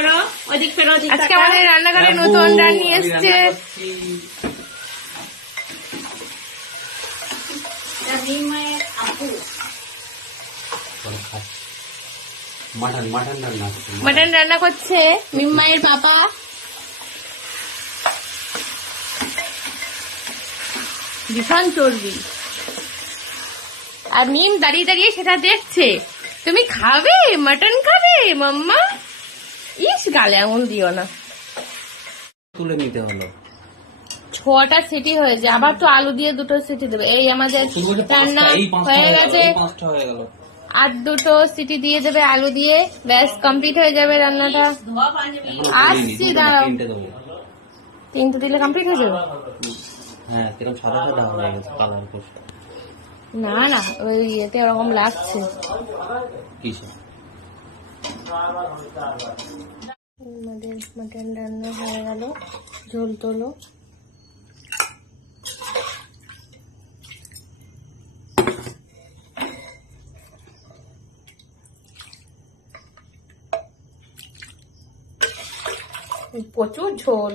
করো ওদিক ফেরো ওদিক আজকে আমাদের রান্নাঘরে নতুন রান্নি এসছে রান্না করছি। এটা নিমাইয়ের আপু। চলো খাই। মাটন মাটন রান্না করছি। মাটন রান্না করছে। মিম্মাইয়ের পাপা। ভীষণ চর্বি। আর মিম দাঁড়িয়ে দাঁড়িয়ে সেটা দেখছে। তুমি খাবে? মাটন খাবে? মাম্মা? ইস গালে আঙুল দিও না। তুলে নিতে হলো। ছটা সিটি হয়েছে আবার তো আলু দিয়ে দুটো সিটি দেবে। এই আমাদের রান্না হয়ে গেছে। আর দুটো সিটি দিয়ে দেবে আলু দিয়ে। ব্যাস কমপ্লিট হয়ে যাবে রান্নাটা। আসছি, দাঁড়াও। তিনটে দিলে কমপ্লিট হয়ে যাবে? হ্যাঁ না না ওই ইয়েতে ওরকম লাগছে। আমাদের মাটন রান্না হয়ে গেল ঝোল তোলো। প্রচুর ঝোল।